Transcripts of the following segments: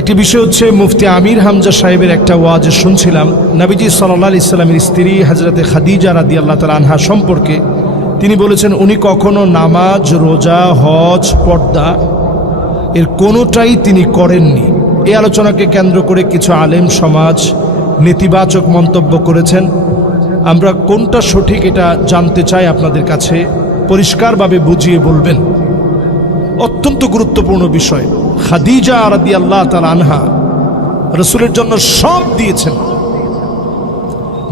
একটি বিষয় হচ্ছে মুফতি আমির হামজা সাহেবের একটা ওয়াজ শুনছিলাম। নবীজি সাল্লাল্লাহু আলাইহি সাল্লামের স্ত্রী হযরতে খাদিজা রাদিয়াল্লাহু তাআলা আনহা সম্পর্কে তিনি বলেছেন, উনি কখনো নামাজ, রোজা, হজ, পর্দা এর কোনোটাই তিনি করেননি। এই আলোচনাকে কেন্দ্র করে কিছু আলেম সমাজ নেতিবাচক মন্তব্য করেছেন। আমরা কোনটা সঠিক এটা জানতে চাই, আপনাদের কাছে পরিষ্কারভাবে বুঝিয়ে বলবেন। অত্যন্ত গুরুত্বপূর্ণ বিষয়। খাদিজা রাদিয়াল্লাহু তাআলা আনহা রাসূলের জন্য সব দিয়েছেন,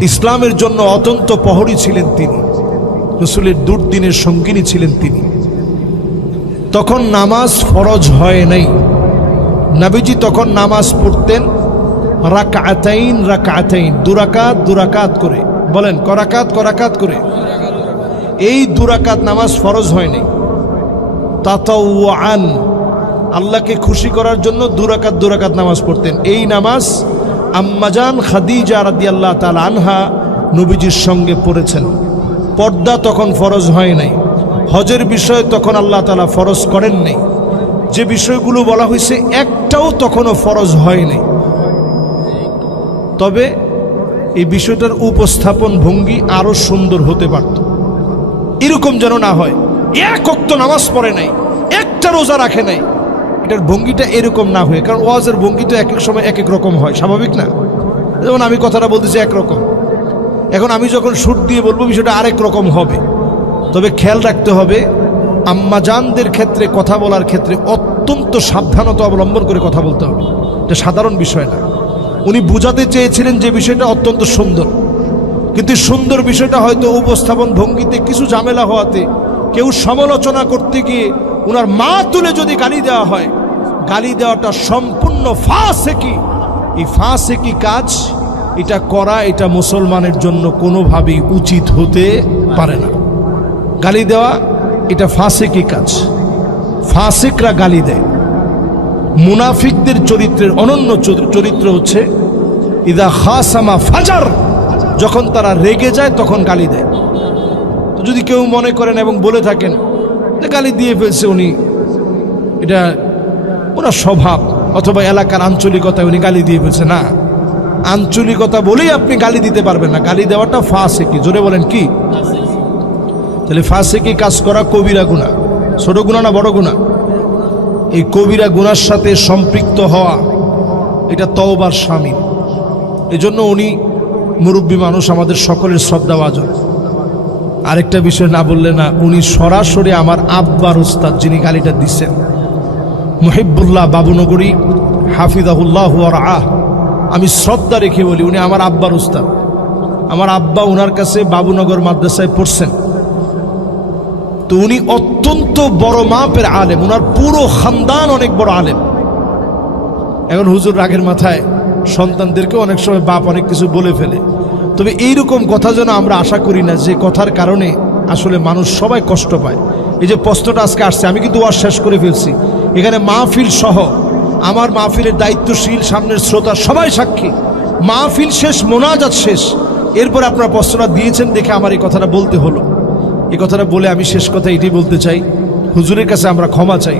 ইসলামের জন্য অত্যন্ত প্রহরী ছিলেন তিনি, রাসূলের দুর্দিনের সঙ্গিনী ছিলেন তিনি। তখন নামাজ ফরজ হয় নাই। নবীজি তখন নামাজ পড়তেন রাকাতাইন রাকাতাইন, দুরাকাত করে। বলেন করাকাত করে। এই দুরাকাত নামাজ ফরজ হয় নাই। তাতাওয়ান, আল্লাহকে খুশি করার জন্য দুরাকাত নামাজ পড়তেন। এই নামাজ আম্মাজান খাদিজা রাদিয়াল্লাহু তাআলা আনহা নবীজির সঙ্গে পড়েছেন। পর্দা তখন ফরজ হয় নাই। হজের বিষয় তখন আল্লাহ তাআলা ফরজ করেন নাই। যে বিষয়গুলো বলা হয়েছে একটাও তখনও ফরজ হয় নাই। তবে এই বিষয়টার উপস্থাপন ভঙ্গি আরো সুন্দর হতে পারত। এরকম যেন না হয় এক ওয়াক্ত নামাজ পড়ে নাই, একটা রোজা রাখে নাই, এটার ভঙ্গিটা এরকম না হয়। কারণ ওয়াজের ভঙ্গি তো এক এক সময় এক এক রকম হয়, স্বাভাবিক না? যেমন আমি কথাটা বলতেছি একরকম, এখন আমি যখন সুর দিয়ে বলবো বিষয়টা আরেক রকম হবে। তবে খেয়াল রাখতে হবে, আম্মাজানদের ক্ষেত্রে কথা বলার ক্ষেত্রে অত্যন্ত সাবধানতা অবলম্বন করে কথা বলতে হবে। এটা সাধারণ বিষয় না। উনি বুঝাতে চেয়েছিলেন যে বিষয়টা অত্যন্ত সুন্দর, কিন্তু সুন্দর বিষয়টা হয়তো উপস্থাপন ভঙ্গিতে কিছু ঝামেলা হওয়াতে কেউ সমালোচনা করতে গিয়ে উনার মা তুলে যদি গালি দেওয়া হয়, গালি দেওয়াটা সম্পূর্ণ ফাসেকি। এই ফাসেকি কাজ এটা করা, এটা মুসলমানের জন্য কোনোভাবেই উচিত হতে পারে না। গালি দেওয়া এটা ফাসেকি কাজ। ফাসেকরা গালি দেয়। মুনাফিকদের চরিত্রের অনন্য চরিত্র হচ্ছে ইদা খাসামা ফাজার, যখন তারা রেগে যায় তখন গালি দেয়। তো যদি কেউ মনে করেন এবং বলে থাকেন যে গালি দিয়ে ফেলছে উনি, এটা ওনার স্বভাব অথবা এলাকার আঞ্চলিকতায় উনি গালি দিয়ে ফেলছে, না, আঞ্চলিকতা বলেই আপনি গালি দিতে পারবেন না। গালি দেওয়াটা ফাসেকি। জোরে বলেন কি? তাহলে ফাসেকি কাজ করা কবিরা গুনাহ। ছোট গুনাহ না বড় গুনাহ? এই কবিরা গুনার সাথে সম্পৃক্ত হওয়া এটা তওবার শামিল। এজন্য উনি মুরব্বী মানুষ, আমাদের সকলের শ্রদ্ধাভাজন। আরেকটা বিষয় না বললে না, উনি সরাসরি আমার আব্বার উস্তাদ, যিনি গালিটা দিচ্ছেন, মুহিবুল্লাহ বাবুনগরী হাফিজাহুল্লাহ ওয়া রাআহ। আমি শ্রদ্ধা রেখে বলি, উনি আমার আব্বার উস্তাদ। আমার আব্বা উনার কাছে বাবুনগর মাদ্রাসায় পড়ছেন। তো উনি অত্যন্ত বড় মাপের আলেম, উনার পুরো খানদান অনেক বড় আলেম। এখন হুজুর রাগের মাথায় সন্তানদেরকে অনেক সময় বাপ অনেক কিছু বলে ফেলে। তবে এইরকম কথা যেন আমরা আশা করি না যে কথার কারণে আসলে মানুষ সবাই কষ্ট পায়। এই যে প্রশ্নটা আজকে আসছে, আমি কিন্তু ওয়াজ শেষ করে ফেলছি। এখানে মাহফিল সহ আমার মাহফিলের দায়িত্বশীল, সামনের শ্রোতা সবাই সাক্ষী। মাহফিল শেষ, মোনাজাত শেষ, এরপর আপনারা প্রশ্নটা দিয়েছেন দেখে আমার এই কথাটা বলতে হলো। এই কথাটা বলে আমি শেষ কথা এটাই বলতে চাই, হুজুরের কাছে আমরা ক্ষমা চাই।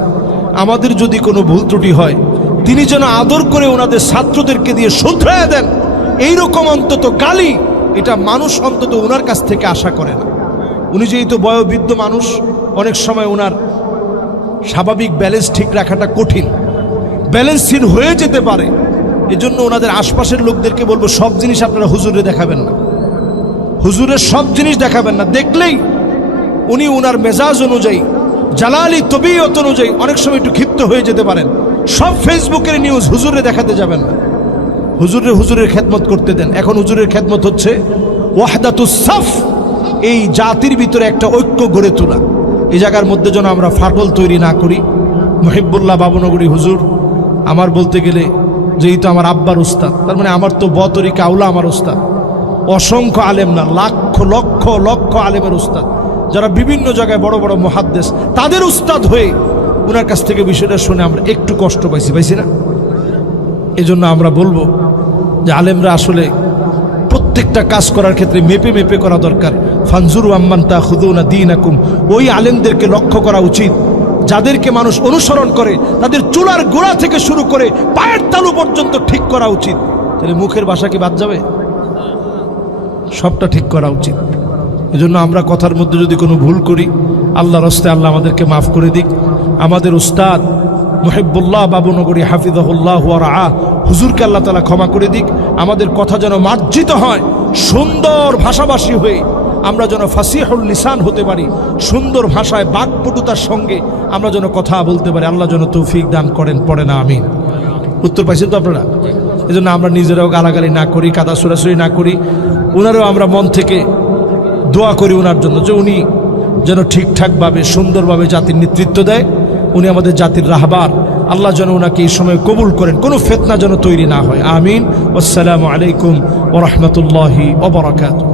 আমাদের যদি কোনো ভুল ত্রুটি হয়, তিনি যেন আদর করে ওনাদের ছাত্রদেরকে দিয়ে শুধরায় দেন। এইরকম অন্তত গালি, এটা মানুষ অন্তত ওনার কাছ থেকে আশা করে না। উনি যেহেতু বয়োবৃদ্ধ মানুষ, অনেক সময় ওনার স্বাভাবিক ব্যালেন্স ঠিক রাখাটা কঠিন, ব্যালেন্সহীন হয়ে যেতে পারে। এজন্য ওনাদের আশপাশের লোকদেরকে বলবো, সব জিনিস আপনারা হুজুরে দেখাবেন না, হুজুরের সব জিনিস দেখাবেন না। দেখলেই উনি ওনার মেজাজ অনুযায়ী, জালালি তবিয়ত অনুযায়ী অনেক সময় একটু ক্ষিপ্ত হয়ে যেতে পারেন। সব ফেসবুকের নিউজ হুজুরে দেখাতে যাবেন না। হুজুরের খেদমত করতে দেন। এখন হুজুরের খেদমত হচ্ছে ওয়াহদাতুস সাফ, এই জাতির ভিতরে একটা ঐক্য গড়ে তোলা। এই জায়গার মধ্যে যেন আমরা ফাটল তৈরি না করি। মুহিবুল্লাহ বাবুনগরী হুজুর আমার বলতে গেলে যেহেতু আমার আব্বার উস্তাদ, তার মানে আমার তো বতরিকা আউলা আমার উস্তাদ। অসংখ্য আলেম না, লক্ষ লক্ষ আলেমের উস্তাদ, যারা বিভিন্ন জায়গায় বড় বড় মুহাদ্দিস, তাদের উস্তাদ হয়ে ওনার কাছ থেকে বিষয়টা শুনে আমরা একটু কষ্ট পাইছি না? এজন্য আমরা বলবো যে আলেমরা আসলে প্রত্যেকটা কাজ করার ক্ষেত্রে মেপে মেপে করা দরকার। ফানজুরু আম্মান তাখুযুনা দীনাকুম, ওই আলেমদেরকে লক্ষ্য করা উচিত যাদেরকে মানুষ অনুসরণ করে তাদের চুলার গোড়া থেকে শুরু করে পায়ের তালু পর্যন্ত ঠিক করা উচিত। তাহলে মুখের ভাষা কি বাদ যাবে? সবটা ঠিক করা উচিত। এজন্য আমরা কথার মধ্যে যদি কোনো ভুল করি, আল্লাহর হস্তে আল্লাহ আমাদেরকে মাফ করে দিক। আমাদের উস্তাদ মুহিব্বুল্লাহ বাবুনগরী হাফিজাহুল্লাহ ওয়া রাআহ হুজুরকে আল্লাহ তাআলা ক্ষমা করে দিক। আমাদের কথা যেন মার্জিত হয়, সুন্দর ভাষাভাষী হয়ে আমরা যেন ফাসিহুল লিসান হতে পারি, সুন্দর ভাষায় বাকপটুতার সঙ্গে আমরা যেন কথা বলতে পারি। আল্লাহ যেন তৌফিক দান করেন, পড়ে না আমিন। উত্তর পাইছেন তো আপনারা? এজন্য আমরা নিজেরাও গালাগালি না করি, কাদা সরাসরি না করি, ওনারাও আমরা মন থেকে দোয়া করি ওনার জন্য, যে উনি যেন ঠিকঠাকভাবে সুন্দরভাবে জাতির নেতৃত্ব দেয়। উনি আমাদের জাতির রাহবার। আল্লাহ যেন ওনাকে এই সময় কবুল করেন, কোনো ফিতনা যেন তৈরি না হয়। আমিন। আসসালামু আলাইকুম ওয়া রাহমাতুল্লাহি ওয়া বারাকাতুহু।